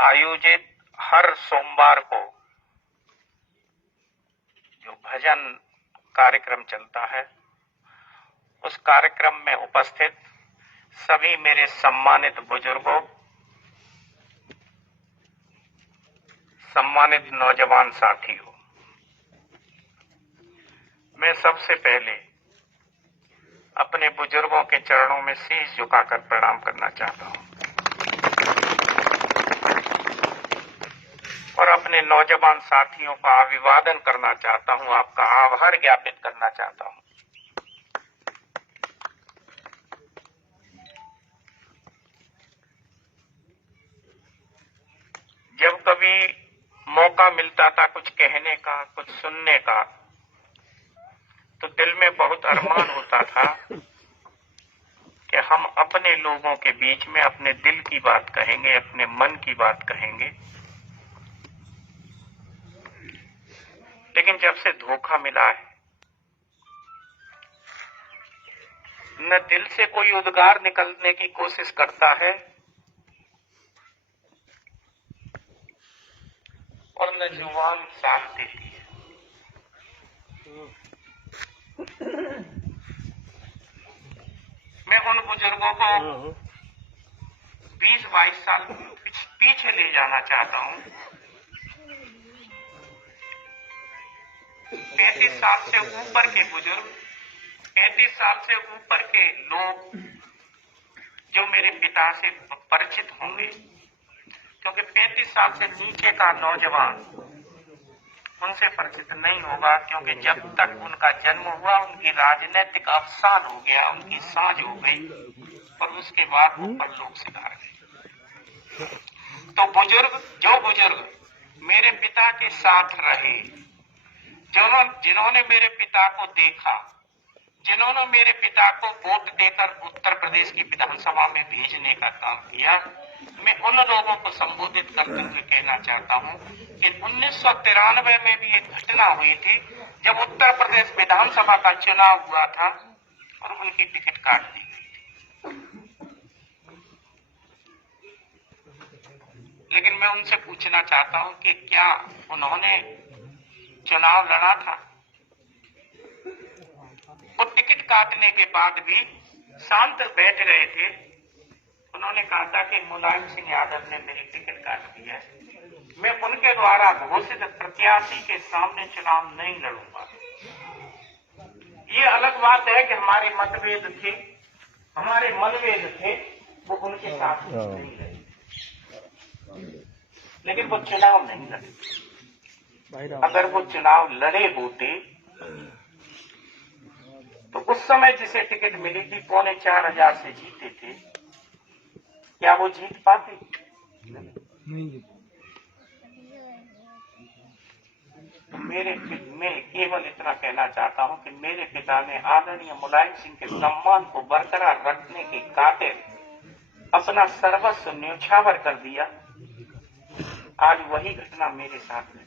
आयोजित हर सोमवार को जो भजन कार्यक्रम चलता है, उस कार्यक्रम में उपस्थित सभी मेरे सम्मानित बुजुर्गों, सम्मानित नौजवान साथियों, मैं सबसे पहले अपने बुजुर्गों के चरणों में शीश झुकाकर प्रणाम करना चाहता हूं और अपने नौजवान साथियों का अभिवादन करना चाहता हूं, आपका आभार ज्ञापित करना चाहता हूं। जब कभी मौका मिलता था कुछ कहने का, कुछ सुनने का, तो दिल में बहुत अरमान होता था कि हम अपने लोगों के बीच में अपने दिल की बात कहेंगे, अपने मन की बात कहेंगे। लेकिन जब से धोखा मिला है, न दिल से कोई उद्गार निकलने की कोशिश करता है और न जुबान साथ देती है। मैं उन बुजुर्गों को 20-22 साल पीछे ले जाना चाहता हूं। 35 साल से ऊपर के बुजुर्ग, 35 साल से ऊपर के लोग जो मेरे पिता से परिचित होंगे, क्योंकि 35 साल से नीचे का नौजवान उनसे परिचित नहीं होगा, क्योंकि जब तक उनका जन्म हुआ उनकी राजनीतिक अवसान हो गया, उनकी साझ हो गई और उसके बाद वो परलोक सिधार गए। तो जो बुजुर्ग मेरे पिता के साथ रहे, जिन्होंने मेरे पिता को देखा, जिन्होंने मेरे पिता को वोट देकर उत्तर प्रदेश की विधानसभा में भेजने का काम किया, मैं उन लोगों को संबोधित करते हुए कहना चाहता हूं कि 1993 में भी एक घटना हुई थी जब उत्तर प्रदेश विधानसभा का चुनाव हुआ था और उनकी टिकट काट दी गई थी। लेकिन मैं उनसे पूछना चाहता हूं कि क्या उन्होंने चुनाव लड़ा था? वो टिकट काटने के बाद भी शांत बैठ गए थे। उन्होंने कहा था कि मुलायम सिंह यादव ने मेरी टिकट काट दी है, मैं उनके द्वारा घोषित प्रत्याशी के सामने चुनाव नहीं लड़ूंगा। ये अलग बात है कि हमारे मतभेद थे, हमारे मनभेद थे, वो उनके साथ नहीं लड़े, लेकिन वो चुनाव नहीं लड़े। अगर वो चुनाव लड़े होते तो उस समय जिसे टिकट मिली थी 4,500 से जीते थे, क्या वो जीत पाते? नहीं। मैं केवल इतना कहना चाहता हूं कि मेरे पिता ने आदरणीय मुलायम सिंह के सम्मान को बरकरार रखने के खातिर अपना सर्वस्व न्यौछावर कर दिया। आज वही घटना मेरे साथ में।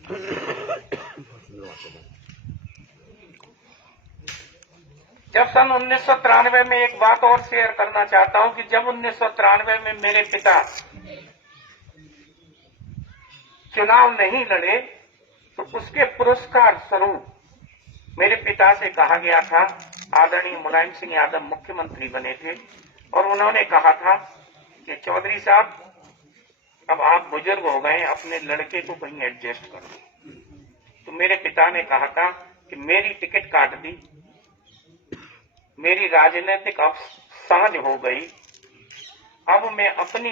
जब सन 1993 में एक बात और शेयर करना चाहता हूं कि जब 1993 में मेरे पिता चुनाव नहीं लड़े तो उसके पुरस्कार स्वरूप मेरे पिता से कहा गया था, आदरणीय मुलायम सिंह यादव मुख्यमंत्री बने थे और उन्होंने कहा था कि चौधरी साहब अब आप बुजुर्ग हो गए, अपने लड़के को कहीं एडजस्ट करो। तो मेरे पिता ने कहा था कि मेरी टिकट काट दी, मेरी राजनीतिक साझ हो गई, अब मैं अपनी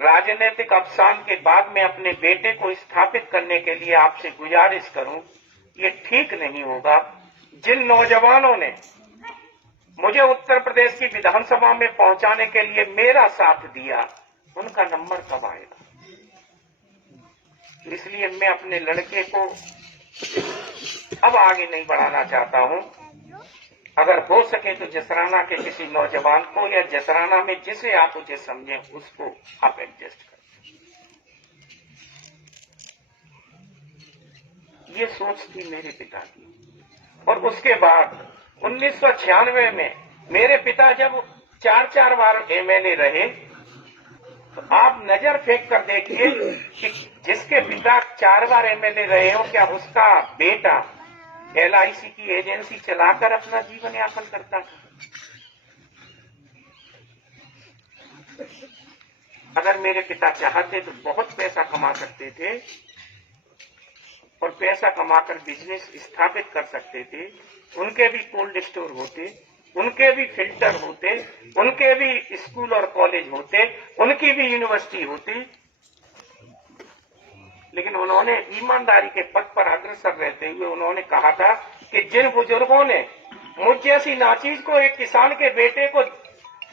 राजनीतिक अवसान के बाद में अपने बेटे को स्थापित करने के लिए आपसे गुजारिश करूं, ये ठीक नहीं होगा। जिन नौजवानों ने मुझे उत्तर प्रदेश की विधानसभा में पहुंचाने के लिए मेरा साथ दिया, उनका नंबर कब आएगा? इसलिए मैं अपने लड़के को अब आगे नहीं बढ़ाना चाहता हूं। अगर हो सके तो जसराना के किसी नौजवान को या जसराना में जिसे आप मुझे समझें उसको आप एडजस्ट करें। ये सोच थी मेरे पिता की। और उसके बाद 1996 में मेरे पिता जब 4 बार एमएलए रहे तो आप नजर फेंक कर देखिए कि जिसके पिता 4 बार एमएलए रहे हो, क्या उसका बेटा एलआईसी की एजेंसी चलाकर अपना जीवन यापन करता था? अगर मेरे पिता चाहते तो बहुत पैसा कमा सकते थे और पैसा कमाकर बिजनेस स्थापित कर सकते थे। उनके भी कोल्ड स्टोर होते, उनके भी फिल्टर होते, उनके भी स्कूल और कॉलेज होते, उनकी भी यूनिवर्सिटी होती। लेकिन उन्होंने ईमानदारी के पथ पर अग्रसर रहते हुए उन्होंने कहा था कि जिन बुजुर्गों ने मुझ जैसी नाचीज को, एक किसान के बेटे को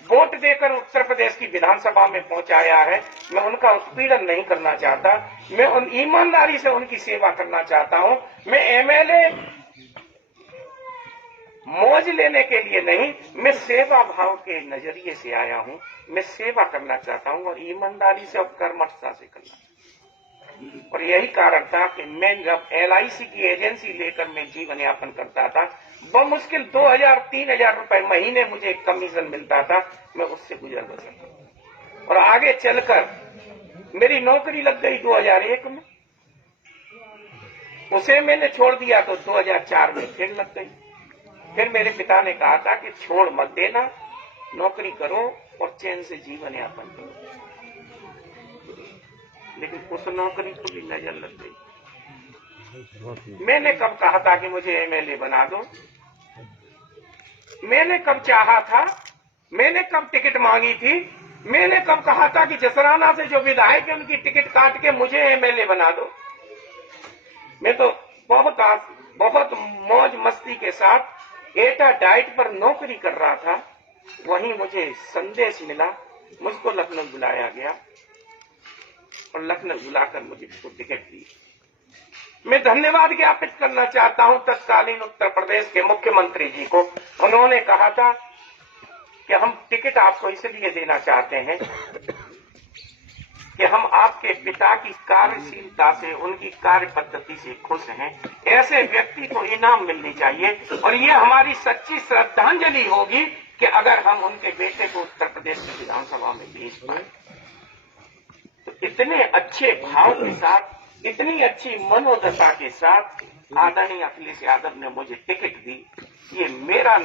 वोट देकर उत्तर प्रदेश की विधानसभा में पहुंचाया है, मैं उनका उत्पीड़न नहीं करना चाहता। मैं उन ईमानदारी से उनकी सेवा करना चाहता हूं। मैं एमएलए मौज लेने के लिए नहीं, मैं सेवा भाव के नजरिए से आया हूं। मैं सेवा करना चाहता हूं और ईमानदारी से और कर्मठता से करना। और यही कारण था कि मैं जब एलआईसी की एजेंसी लेकर मैं जीवन यापन करता था, बमुश्किल 2000-3000 रुपए महीने मुझे कमीशन मिलता था, मैं उससे गुजर बसर। और आगे चलकर मेरी नौकरी लग गई 2001 में, उसे मैंने छोड़ दिया तो 2004 में फिर लग गई। फिर मेरे पिता ने कहा था कि छोड़ मत देना, नौकरी करो और चैन से जीवन यापन करो। लेकिन उस नौकरी को भी नजर लग गई। मैंने कब कहा था कि मुझे एमएलए बना दो? मैंने कब चाहा था? मैंने कब टिकट मांगी थी? मैंने कब कहा था कि जसराना से जो विधायक है उनकी टिकट काट के मुझे एमएलए बना दो? मैं तो बहुत मौज मस्ती के साथ एटा डाइट पर नौकरी कर रहा था। वहीं मुझे संदेश मिला, मुझको लखनऊ बुलाया गया और लखनऊ बुलाकर मुझे टिकट दी। मैं धन्यवाद ज्ञापित करना चाहता हूं तत्कालीन उत्तर प्रदेश के मुख्यमंत्री जी को। उन्होंने कहा था कि हम टिकट आपको इसलिए देना चाहते हैं कि हम आपके पिता की कार्यशीलता से, उनकी कार्य पद्धति से खुश हैं। ऐसे व्यक्ति को इनाम मिलनी चाहिए और ये हमारी सच्ची श्रद्धांजलि होगी कि अगर हम उनके बेटे को उत्तर प्रदेश की विधानसभा में भेज पाए। तो इतने अच्छे भाव के साथ, इतनी अच्छी मनोदशा के साथ आदरणीय अखिलेश यादव ने मुझे टिकट दी। ये मेरा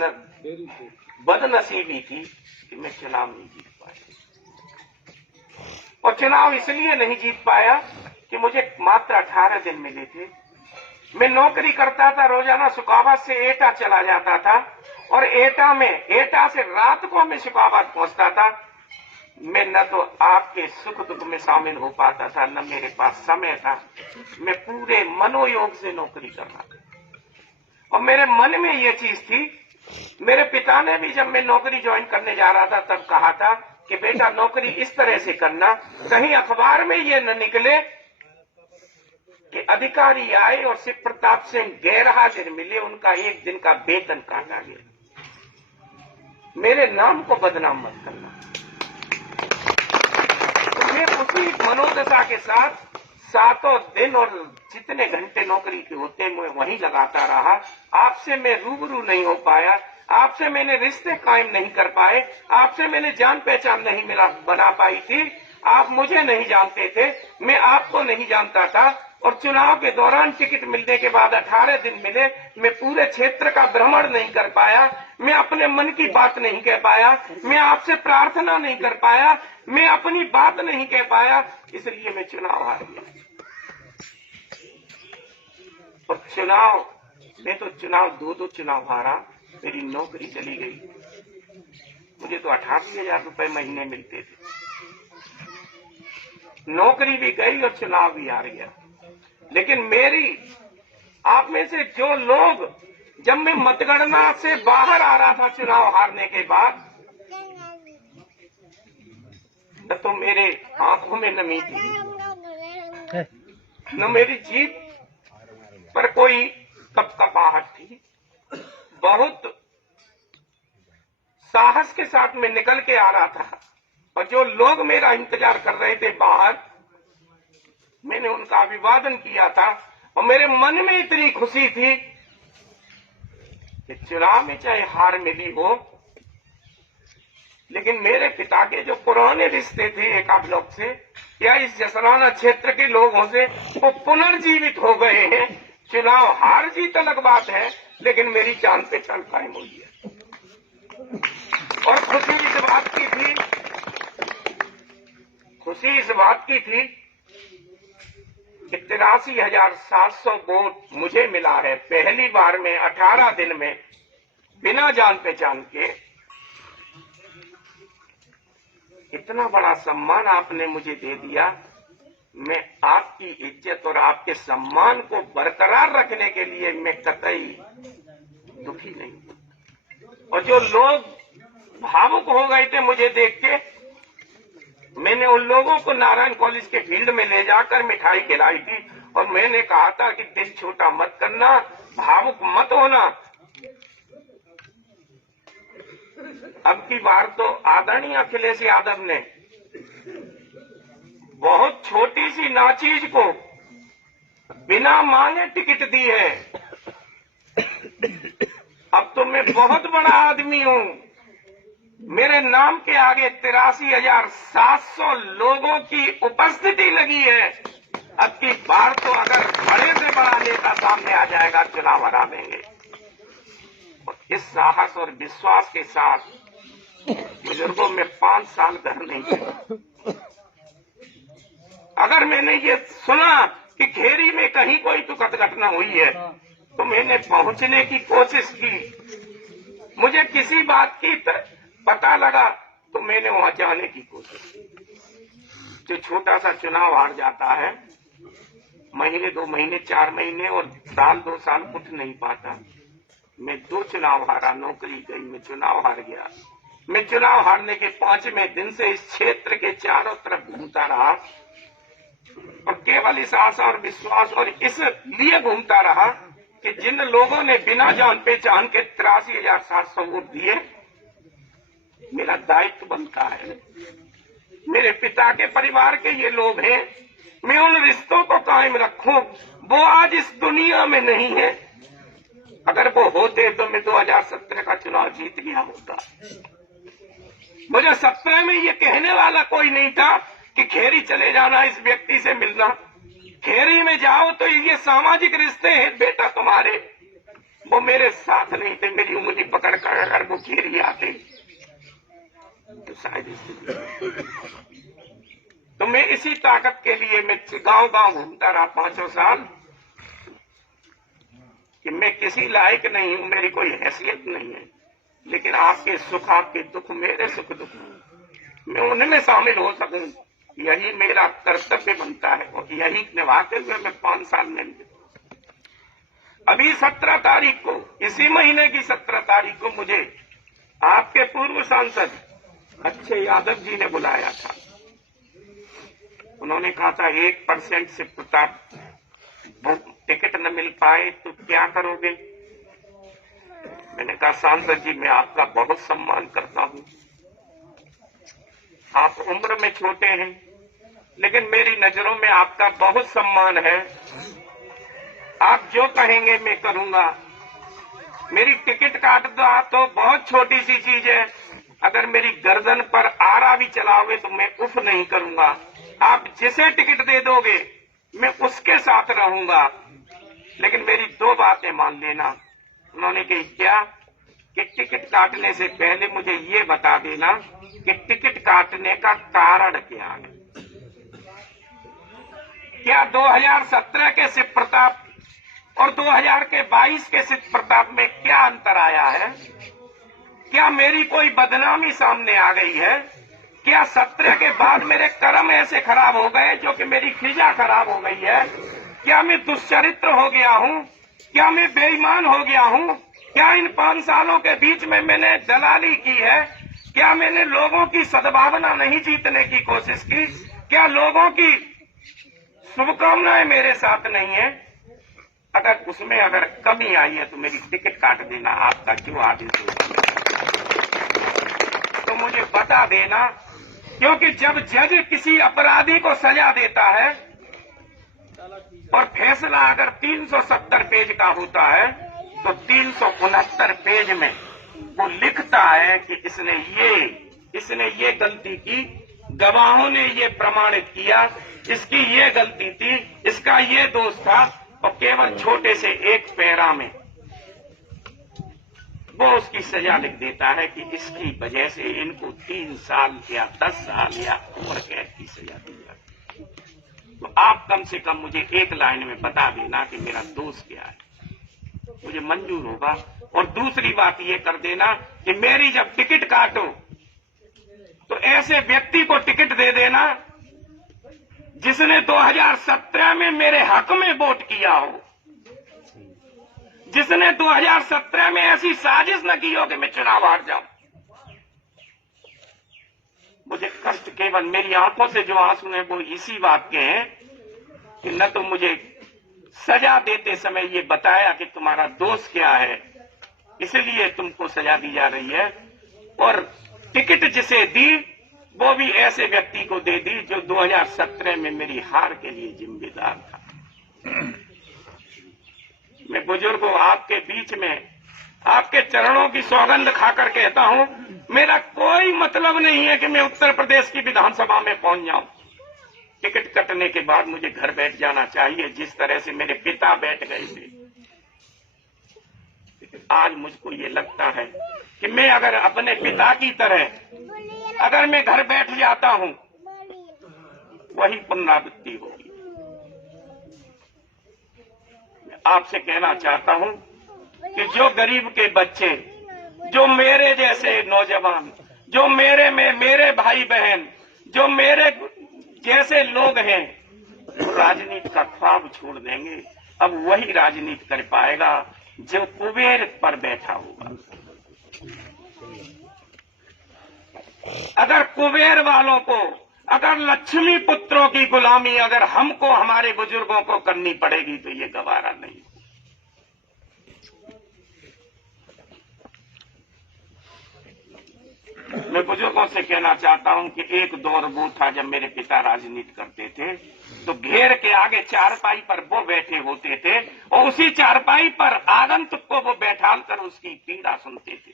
बदनसीबी थी कि मैं चुनाव नहीं जीत पाया। और चुनाव इसलिए नहीं जीत पाया कि मुझे मात्र 18 दिन मिले थे। मैं नौकरी करता था, रोजाना शुकाबाद से एटा चला जाता था और एटा से रात को मैं शुकाबाद पहुंचता था। मैं न तो आपके सुख दुख में शामिल हो पाता था, न मेरे पास समय था। मैं पूरे मनोयोग से नौकरी कर रहा था और मेरे मन में ये चीज थी। मेरे पिता ने भी जब मैं नौकरी ज्वाइन करने जा रहा था तब कहा था कि बेटा नौकरी इस तरह से करना, कहीं अखबार में ये न निकले कि अधिकारी आए और शिव प्रताप सिंह गैरहाजिर मिले, उनका एक दिन का वेतन काटा गया। मेरे नाम को बदनाम मत करना। मैं उसी मनोदशा के साथ 7 दिन और जितने घंटे नौकरी के होते मैं वहीं लगाता रहा। आपसे मैं रूबरू नहीं हो पाया, आपसे मैंने रिश्ते कायम नहीं कर पाए, आपसे मैंने जान पहचान नहीं बना पाई थी। आप मुझे नहीं जानते थे, मैं आपको नहीं जानता था। और चुनाव के दौरान टिकट मिलने के बाद 18 दिन मिले, मैं पूरे क्षेत्र का भ्रमण नहीं कर पाया, मैं अपने मन की बात नहीं कह पाया, मैं आपसे प्रार्थना नहीं कर पाया, मैं अपनी बात नहीं कह पाया, इसलिए मैं चुनाव हार गया। और मैं तो चुनाव 2 चुनाव हारा, मेरी नौकरी चली गई। मुझे तो 88,000 रुपए महीने मिलते थे। नौकरी भी गई और चुनाव भी हार गया। लेकिन आप में से जो लोग, जब मैं मतगणना से बाहर आ रहा था चुनाव हारने के बाद, तो मेरे आंखों में नमी थी, न मेरी जीत पर कोई कपकपाहट थी। बहुत साहस के साथ मैं निकल के आ रहा था और जो लोग मेरा इंतजार कर रहे थे बाहर, मैंने उनका अभिवादन किया था और मेरे मन में इतनी खुशी थी कि चुनाव में चाहे हार मिली हो, लेकिन मेरे पिता के जो पुराने रिश्ते थे एका ब्लॉक से या इस जसराना क्षेत्र के लोगों से वो पुनर्जीवित हो गए हैं। चुनाव हार जीत अलग बात है, लेकिन मेरी जान पहचान कायम हुई है। और खुशी इस बात की थी कि 83,700 वोट मुझे मिला है पहली बार में 18 दिन में, बिना जान पहचान के। इतना बड़ा सम्मान आपने मुझे दे दिया। मैं आपकी इज्जत और आपके सम्मान को बरकरार रखने के लिए मैं कतई दुखी नहीं हूं। और जो लोग भावुक हो गए थे मुझे देख के, मैंने उन लोगों को नारायण कॉलेज के फील्ड में ले जाकर मिठाई खिलाई थी और मैंने कहा था कि दिल छोटा मत करना, भावुक मत होना। अब की बार तो आदरणीय अखिलेश यादव ने बहुत छोटी सी नाचीज को बिना मांगे टिकट दी है। अब तो मैं बहुत बड़ा आदमी हूं, मेरे नाम के आगे 83,700 लोगों की उपस्थिति लगी है। अब की बार तो अगर बड़े से बड़ा नेता सामने आ जाएगा, चुनाव हरा देंगे। और इस साहस और विश्वास के साथ बुजुर्गों में 5 साल घर नहीं थे। अगर मैंने ये सुना कि खेरी में कहीं कोई दुखद घटना हुई है तो मैंने पहुंचने की कोशिश की। मुझे किसी बात की पता लगा तो मैंने वहां जाने की कोशिश की। जो छोटा सा चुनाव हार जाता है, महीने 2 महीने 4 महीने और साल 2 साल उठ नहीं पाता। मैं 2 चुनाव हारा, नौकरी गई, मैं चुनाव हार गया। मैं चुनाव हारने के 5वें दिन से इस क्षेत्र के चारों तरफ घूमता रहा और केवल इस आशा और विश्वास और इसलिए घूमता रहा कि जिन लोगों ने बिना जान पहचान के 83,700 वोट दिए, मेरा दायित्व बनता है। मेरे पिता के परिवार के ये लोग हैं, मैं उन रिश्तों को कायम रखूं। वो आज इस दुनिया में नहीं है। अगर वो होते तो मैं 2017 का चुनाव जीत गया होता। मुझे 17 में ये कहने वाला कोई नहीं था कि खेरी चले जाना, इस व्यक्ति से मिलना। खेरी में जाओ तो ये सामाजिक रिश्ते हैं बेटा तुम्हारे। वो मेरे साथ नहीं थे, मेरी उंगली पकड़ कर अगर वो खेरी आते तो शायद तो मैं इसी ताकत के लिए मैं गांव गांव घूमता रहा 5 साल कि मैं किसी लायक नहीं हूं, मेरी कोई हैसियत नहीं है, लेकिन आपके सुख आपके दुख मेरे सुख दुख मैं उनमें शामिल हो सकूं, यही मेरा कर्तव्य बनता है। और यही निभाते हुए मैं 5 साल में अभी 17 तारीख को, इसी महीने की 17 तारीख को मुझे आपके पूर्व सांसद अच्छे यादव जी ने बुलाया था। उन्होंने कहा था 1% से प्रताप टिकट न मिल पाए तो क्या करोगे? मैंने कहा सांसद जी मैं आपका बहुत सम्मान करता हूं, आप उम्र में छोटे हैं लेकिन मेरी नजरों में आपका बहुत सम्मान है। आप जो कहेंगे मैं करूंगा। मेरी टिकट काट दो तो बहुत छोटी सी चीज है, अगर मेरी गर्दन पर आरा भी चलाओगे तो मैं उफ नहीं करूंगा। आप जिसे टिकट दे दोगे मैं उसके साथ रहूंगा, लेकिन मेरी 2 बातें मान लेना। उन्होंने कही क्या कि टिकट काटने से पहले मुझे ये बता देना कि टिकट काटने का कारण क्या है। क्या 2017 के शिव प्रताप और 2022 के शिव प्रताप में क्या अंतर आया है? क्या मेरी कोई बदनामी सामने आ गई है? क्या 17 के बाद मेरे कर्म ऐसे खराब हो गए जो कि मेरी फिजा खराब हो गई है? क्या मैं दुष्चरित्र हो गया हूं? क्या मैं बेईमान हो गया हूं? क्या इन 5 सालों के बीच में मैंने दलाली की है? क्या मैंने लोगों की सद्भावना नहीं जीतने की कोशिश की? क्या लोगों की शुभकामनाएं मेरे साथ नहीं है? अगर उसमें अगर कमी आई है तो मेरी टिकट काट देना, आपका जो आदेश होगा तो मुझे बता देना। क्योंकि जब जज किसी अपराधी को सजा देता है और फैसला अगर 370 पेज का होता है तो 369 पेज में वो लिखता है कि इसने ये इसने ये गलती की, गवाहों ने ये प्रमाणित किया, इसकी ये गलती थी, इसका ये दोष था, और केवल छोटे से एक पैरा में वो उसकी सजा लिख देता है कि इसकी वजह से इनको 3 साल या 10 साल या उम्र कैद की सजा दी जाती। तो आप कम से कम मुझे एक लाइन में बता देना कि मेरा दोष क्या है, मुझे मंजूर होगा। और दूसरी बात ये कर देना कि मेरी जब टिकट काटो तो ऐसे व्यक्ति को टिकट दे देना जिसने 2017 में मेरे हक में वोट किया हो, जिसने 2017 में ऐसी साजिश न की हो कि मैं चुनाव हार जाऊं। मुझे कष्ट केवल मेरी आंखों से जो आंसू हैं वो इसी बात के हैं कि न तो मुझे सजा देते समय ये बताया कि तुम्हारा दोष क्या है, इसलिए तुमको सजा दी जा रही है, और टिकट जिसे दी वो भी ऐसे व्यक्ति को दे दी जो 2017 में मेरी हार के लिए जिम्मेदार था। मैं बुजुर्गों आपके बीच में आपके चरणों की सौगंध खाकर कहता हूं, मेरा कोई मतलब नहीं है कि मैं उत्तर प्रदेश की विधानसभा में पहुंच जाऊं। टिकट कटने के बाद मुझे घर बैठ जाना चाहिए, जिस तरह से मेरे पिता बैठ गए थे। आज मुझको ये लगता है कि मैं अगर अपने पिता की तरह अगर मैं घर बैठ जाता हूं, वही पुनरावृत्ति होगी। मैं आपसे कहना चाहता हूं कि जो गरीब के बच्चे, जो मेरे जैसे नौजवान, जो मेरे भाई बहन, जो मेरे जैसे लोग हैं, राजनीति का ख्वाब छोड़ देंगे। अब वही राजनीति कर पाएगा जो कुबेर पर बैठा होगा। अगर कुबेर वालों को, अगर लक्ष्मी पुत्रों की गुलामी अगर हमको, हमारे बुजुर्गों को करनी पड़ेगी तो ये गवारा नहीं। मैं बुजुर्गों से कहना चाहता हूं कि एक दौर वो था जब मेरे पिता राजनीति करते थे तो घेर के आगे चारपाई पर वो बैठे होते थे और उसी चारपाई पर आगंतुक को वो बैठाल कर उसकी पीड़ा सुनते थे,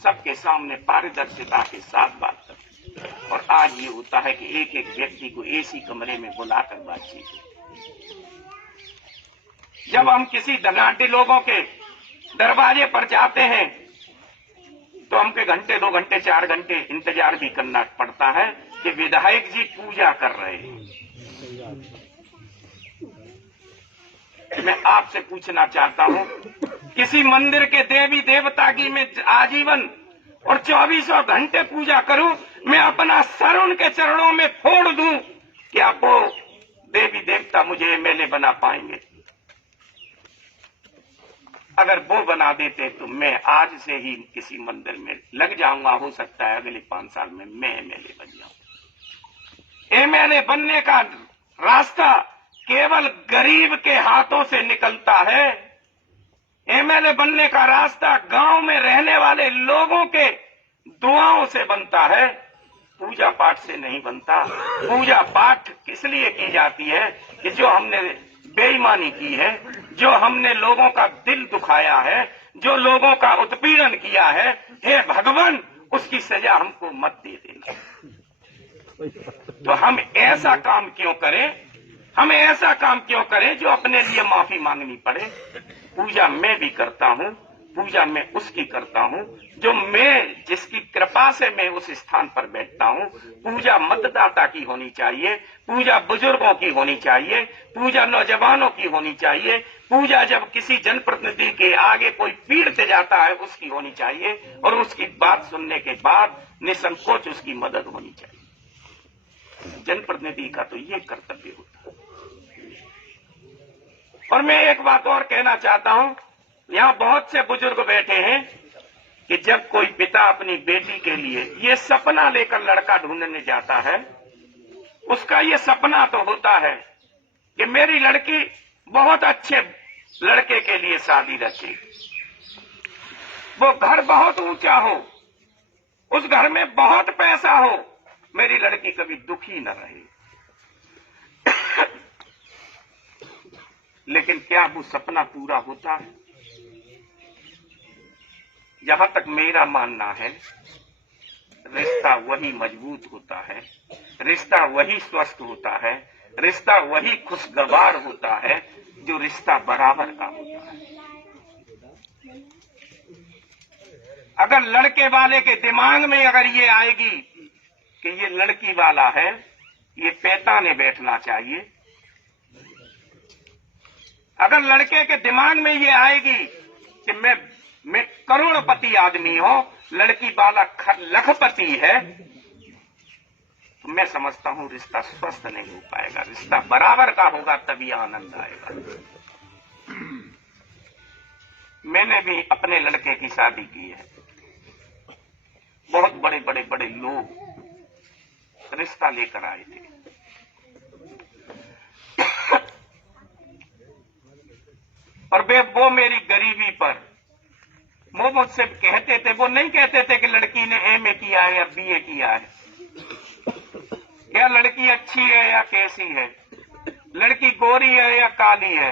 सबके सामने पारदर्शिता के साथ बात करते। और आज ये होता है कि एक एक व्यक्ति को एसी कमरे में बुलाकर बातचीत होती। जब हम किसी धनाढ्य लोगों के दरवाजे पर जाते हैं तो हमके घंटे 2 घंटे 4 घंटे इंतजार भी करना पड़ता है कि विधायक जी पूजा कर रहे हैं। मैं आपसे पूछना चाहता हूं, किसी मंदिर के देवी देवता की मैं आजीवन और 24 घंटे पूजा करूं, मैं अपना सर उनके चरणों में फोड़ दूं, क्या वो देवी देवता मुझे एमएलए बना पाएंगे? अगर वो बना देते तो मैं आज से ही किसी मंदिर में लग जाऊंगा। हो सकता है अगले 5 साल में मैं एमएलए बन जाऊं। एमएलए बनने का रास्ता केवल गरीब के हाथों से निकलता है। एमएलए बनने का रास्ता गांव में रहने वाले लोगों के दुआओं से बनता है, पूजा पाठ से नहीं बनता। पूजा पाठ इसलिए की जाती है कि जो हमने बेईमानी की है, जो हमने लोगों का दिल दुखाया है, जो लोगों का उत्पीड़न किया है, हे भगवान उसकी सजा हमको मत दे देना। तो हम ऐसा काम क्यों करें, हम ऐसा काम क्यों करें जो अपने लिए माफी मांगनी पड़े। पूजा मैं भी करता हूं, पूजा मैं उसकी करता हूं जो मैं, जिसकी कृपा से मैं उस स्थान पर बैठता हूं। पूजा मतदाता की होनी चाहिए, पूजा बुजुर्गों की होनी चाहिए, पूजा नौजवानों की होनी चाहिए, पूजा जब किसी जनप्रतिनिधि के आगे कोई पीड़ित जाता है उसकी होनी चाहिए, और उसकी बात सुनने के बाद निसंकोच उसकी मदद होनी चाहिए। जनप्रतिनिधि का तो ये कर्तव्य होता है। और मैं एक बात और कहना चाहता हूं, यहां बहुत से बुजुर्ग बैठे हैं कि जब कोई पिता अपनी बेटी के लिए ये सपना लेकर लड़का ढूंढने जाता है, उसका ये सपना तो होता है कि मेरी लड़की बहुत अच्छे लड़के के लिए शादी रचे, वो घर बहुत ऊंचा हो, उस घर में बहुत पैसा हो, मेरी लड़की कभी दुखी न रहे। लेकिन क्या वो सपना पूरा होता है? जहां तक मेरा मानना है, रिश्ता वही मजबूत होता है, रिश्ता वही स्वस्थ होता है, रिश्ता वही खुशगवार होता है जो रिश्ता बराबर का होता है। अगर लड़के वाले के दिमाग में अगर ये आएगी कि ये लड़की वाला है, ये पैताने बैठना चाहिए, अगर लड़के के दिमाग में ये आएगी कि मैं करोड़पति आदमी हूं, लड़की वाला लखपति है, तो मैं समझता हूं रिश्ता स्वस्थ नहीं हो पाएगा। रिश्ता बराबर का होगा तभी आनंद आएगा। मैंने भी अपने लड़के की शादी की है। बहुत बड़े बड़े बड़े लोग रिश्ता लेकर आए थे। और वो मेरी गरीबी पर वो मुझसे कहते थे, वो नहीं कहते थे कि लड़की ने एमए किया है या बीए किया है, या लड़की अच्छी है या कैसी है, लड़की गोरी है या काली है।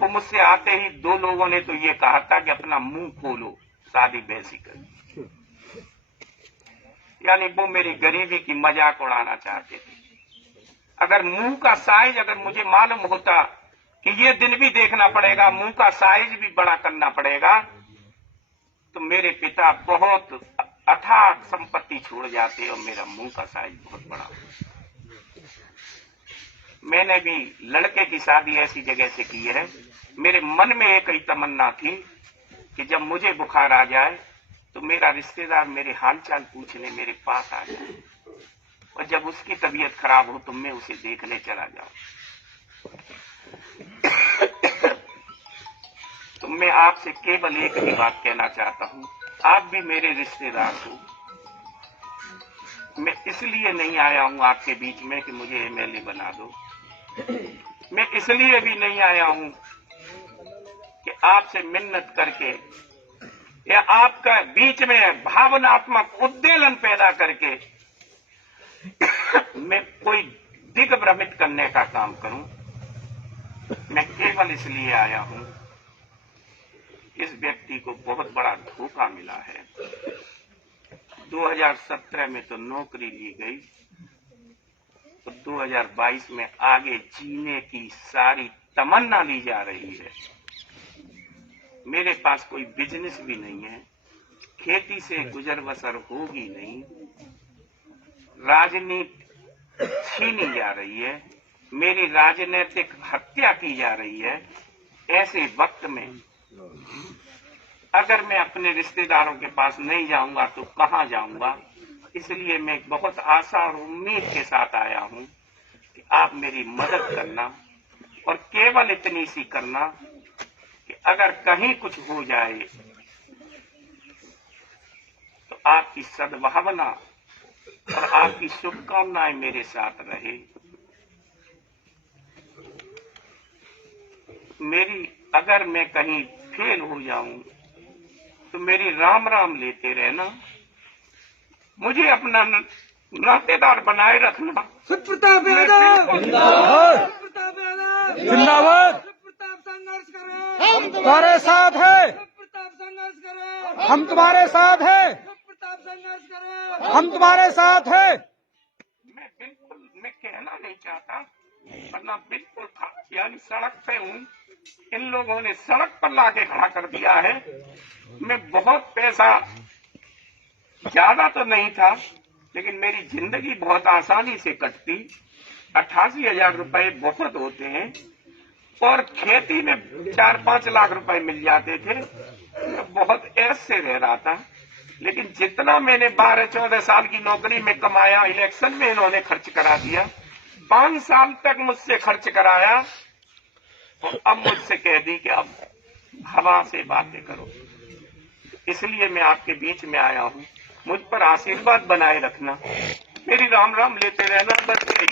वो मुझसे आते ही दो लोगों ने तो ये कहा था कि अपना मुंह खोलो, शादी वैसी कर। यानी वो मेरी गरीबी की मजाक उड़ाना चाहते थे। अगर मुंह का साइज, अगर मुझे मालूम होता कि ये दिन भी देखना पड़ेगा, मुंह का साइज भी बड़ा करना पड़ेगा, तो मेरे पिता बहुत अथाह संपत्ति छोड़ जाते और मेरा मुंह का साइज बहुत बड़ा। मैंने भी लड़के की शादी ऐसी जगह से की है। मेरे मन में एक ही तमन्ना थी कि जब मुझे बुखार आ जाए तो मेरा रिश्तेदार मेरे हालचाल पूछने मेरे पास आ जाए, और जब उसकी तबीयत खराब हो तो मैं उसे देखने चला जाऊं। तो मैं आपसे केवल एक ही बात कहना चाहता हूं, आप भी मेरे रिश्तेदार हो। मैं इसलिए नहीं आया हूं आपके बीच में कि मुझे एमएलए बना दो। मैं इसलिए भी नहीं आया हूं कि आपसे मिन्नत करके या आपका बीच में भावनात्मक उद्वेलन पैदा करके मैं कोई दिग्भ्रमित करने का काम करूं। मैं केवल इसलिए आया हूं, इस व्यक्ति को बहुत बड़ा धोखा मिला है। 2017 में तो नौकरी ली गई, तो 2022 में आगे जीने की सारी तमन्ना ली जा रही है। मेरे पास कोई बिजनेस भी नहीं है, खेती से गुजर बसर होगी नहीं, राजनीति छीनी जा रही है, मेरी राजनीतिक हत्या की जा रही है। ऐसे वक्त में अगर मैं अपने रिश्तेदारों के पास नहीं जाऊंगा तो कहां जाऊंगा। इसलिए मैं बहुत आशा और उम्मीद के साथ आया हूं कि आप मेरी मदद करना, और केवल इतनी सी करना कि अगर कहीं कुछ हो जाए तो आपकी सद्भावना और आपकी शुभकामनाएं मेरे साथ रहे। अगर मैं कहीं फेल हो जाऊं तो मेरी राम राम लेते रहना, मुझे अपना नातेदार बनाए रखना। प्रताप यादव जिंदाबाद, प्रताप यादव जिंदाबाद, प्रताप संघर्ष करो, हम तुम्हारे साथ हैं, प्रताप संघर्ष करो, हम तुम्हारे साथ हैं, प्रताप संघर्ष करो, हम तुम्हारे साथ हैं। मैं कहना नहीं चाहता, वरना बिल्कुल था, यानी सड़क पे हूँ, इन लोगों ने सड़क पर लाके खड़ा कर दिया है। मैं बहुत पैसा ज्यादा तो नहीं था, लेकिन मेरी जिंदगी बहुत आसानी से कटती। 88,000 रुपए बहुत होते हैं, और खेती में 4-5 लाख रुपए मिल जाते थे। मैं बहुत ऐश से रह रहा था, लेकिन जितना मैंने 12-14 साल की नौकरी में कमाया, इलेक्शन में इन्होंने खर्च करा दिया। 5 साल तक मुझसे खर्च कराया, और अब मुझसे कह दी कि अब हवा से बातें करो। इसलिए मैं आपके बीच में आया हूँ, मुझ पर आशीर्वाद बनाए रखना, मेरी राम राम लेते रहना, बस यही।